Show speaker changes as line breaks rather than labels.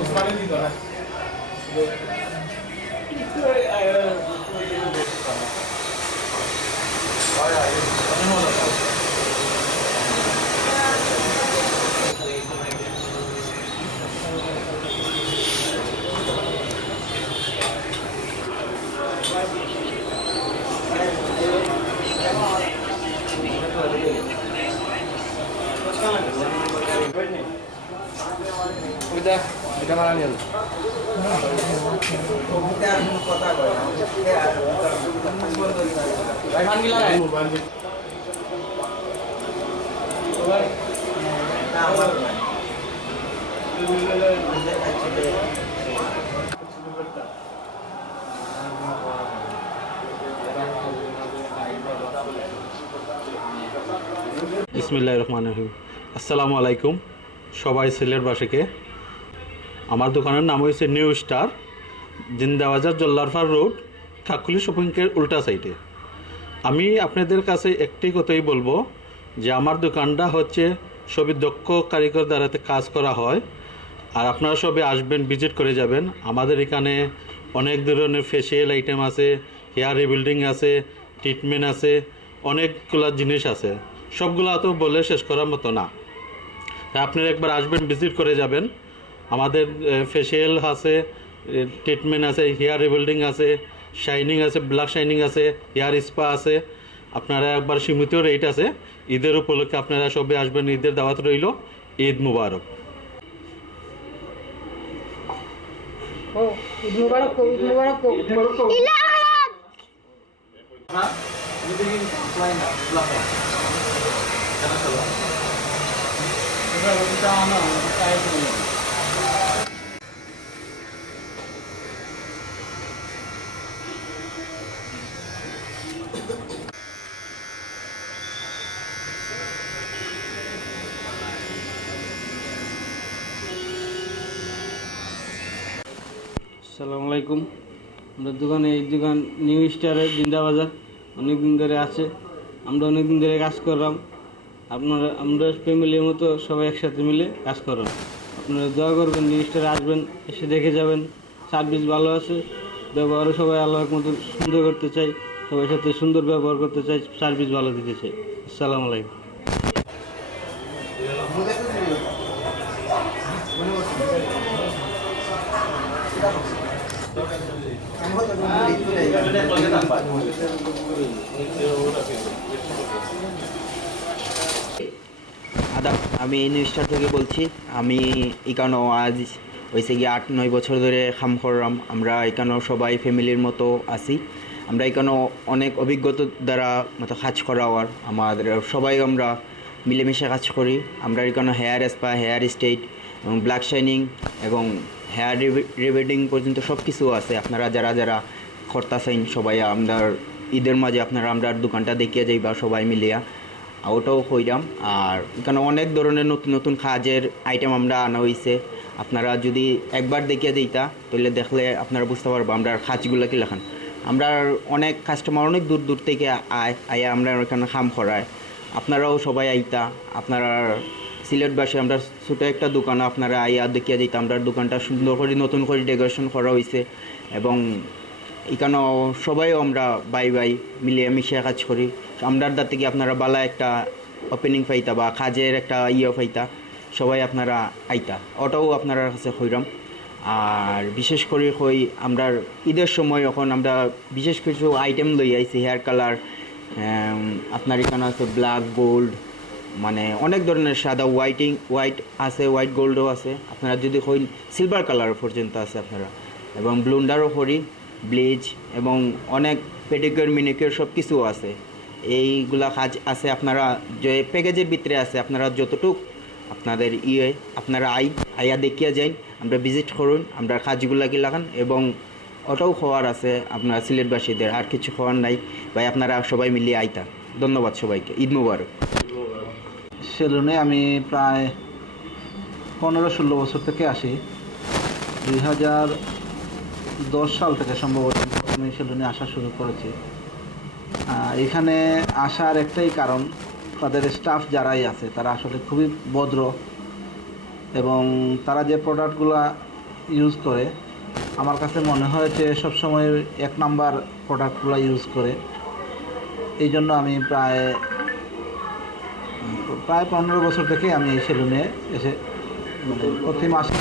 উসমানে দিত না
ওইটা এটা মারা নিয়ে
ইসমিল্লাহ রহমান রহিম। আসসালামু আলাইকুম সবাই সিলেটবাসীকে আমার দোকানের নাম হয়েছে new star Zindabazar Jallarpar road Kakuli শপিংয়ের উল্টা সাইডে। আমি আপনাদের কাছে একটি কথাই বলব যে আমার দোকানটা হচ্ছে সবই দক্ষ কারিগর দ্বারাতে কাজ করা হয়, আর আপনারা সবে আসবেন, ভিজিট করে যাবেন। আমাদের এখানে অনেক ধরনের ফেসিয়াল আইটেম আছে হেয়ার রিবিল্ডিং আছে ট্রিটমেন্ট আছে, অনেকগুলা জিনিস আছে। সবগুলো তো বলে শেষ করার মতো না। আপনারা একবার আসবেন, ভিজিট করে যাবেন। আমাদের ফেসিয়াল আছে ট্রিটমেন্ট আছে হেয়ার রিবিল্ডিং আছে শাইনিং আছে ব্ল্যাক শাইনিং আছে হেয়ার স্পা আছে। আপনারা একবার সীমিত রেট আছে। ঈদের উপলক্ষে আপনারা সবে আসবেন ঈদের দাওয়াত রইল ঈদ মুবারক।
ও ঈদ মুবারক কো ঈদ মুবারক কো
আসসালামু আলাইকুম। আমরা দোকানে, এই দোকান নিউ স্টারের জিন্দাবাজার। অনেক দিন ধরে আছে। আমরা অনেক দিন ধরে কাজ করলাম। আপনারা, আমরা ফ্যামিলির মতো সবাই একসাথে মিলে কাজ করলাম। আপনারা দোয়া করবেন নিউ স্টারে আসবেন, এসে দেখে যাবেন। সার্ভিস ভালো আছে। ব্যবহারও সবাই আল্লাহর মতো সুন্দর করতে চাই সবাই সাথে সুন্দর ব্যবহার করতে চাই সার্ভিস ভালো দিতে চাই আসসালামু আলাইকুম।
আমি নিউজটার থেকে বলছি, আমি এখানেও আজ হয়েছে গিয়ে আট, নয় বছর ধরে খাম করলাম আমরা এখানেও সবাই ফ্যামিলির মতো আছি। আমরা এখানেও অনেক অভিজ্ঞতা দ্বারা মতো কাজ করা আর আমাদের সবাই আমরা মিলেমিশে কাজ করি। আমরা এখানে হেয়ার স্পা হেয়ার স্টেট এবং ব্ল্যাক শাইনিং এবং হেয়ার রিভেডিং পর্যন্ত সব কিছু আছে। আপনারা যারা যারা করতেছেন, সবাই আমরা ঈদের মাঝে আপনারা আমরা দোকানটা দেখিয়ে যাইবা সবাই মিলিয়া। ওটাও কইরাম। আর এখানে অনেক ধরনের নতুন নতুন কাজের আইটেম আমরা আনা হয়েছে আপনারা যদি একবার দেখিয়ে দিতা, তাহলে দেখলে আপনারা বুঝতে পারব আমরা কাজগুলো কি লেখান। আমরা অনেক কাস্টমার অনেক দূর দূর থেকে আয় আয়া আমরা এখানে খাম করায়। আপনারাও সবাই আইতা। আপনারা সিলেটবাসী আমরা ছোটো একটা দোকান আপনারা আইয়া দেখিয়া দিতা আমরা দোকানটা সুন্দর করে নতুন করে ডেকোরেশন করা হয়েছে এবং এখানেও সবাই আমরা বাই বাই মিলিয়ে মিশিয়ে কাজ করি। আমরার দ্বার থেকে আপনারা বালা একটা ওপেনিং পাইতা বা কাজের একটা ইয়ে পাইতা, সবাই আপনারা আইতা। ওটাও আপনার কাছে হইরাম আর বিশেষ করে হই আমরা ঈদের সময় এখন আমরা বিশেষ কিছু আইটেম লই আইছি হেয়ার কালার আপনার এখানে আছে ব্ল্যাক গোল্ড মানে অনেক ধরনের সাদা হোয়াইটিং হোয়াইট আছে হোয়াইট গোল্ডও আছে। আপনারা যদি হই সিলভার কালার পর্যন্ত আছে আপনারা। এবং ব্লুন্ডারও করি ব্লিচ এবং অনেক পেডিকিউর মিনিকিউর সব কিছু আছে। এইগুলা কাজ আছে আপনারা যে প্যাকেজের ভিতরে আছে, আপনারা যতটুক আপনাদের ইয়ে আপনারা আই আইয়া দেখিয়া যাই আমরা ভিজিট করুন, আমরা কাজগুলা কি লাগান এবং ওটাও খাওয়ার আছে আপনার সিলেটবাসীদের, আর কিছু খাওয়ার নাই। ভাই, আপনারা সবাই মিলিয়ে আইতা। ধন্যবাদ সবাইকে। ঈদ মুবারক।
সেলুনে আমি প্রায় পনেরো ষোলো বছর থেকে আসি। দুই হাজার দশ সাল থেকে সম্ভবত আমি সেলুনে আসা শুরু করেছি। এখানে আসার একটাই কারণ, তাদের স্টাফ যারাই আছে, তারা আসলে খুবই ভদ্র এবং তারা যে প্রোডাক্টগুলো ইউজ করে, আমার কাছে মনে হয়েছে সবসময় এক নাম্বার প্রোডাক্টগুলো ইউজ করে। এই জন্য আমি প্রায় প্রায় পনেরো বছর থেকে আমি এই সেলুনে এসে মানে প্রতি মাসে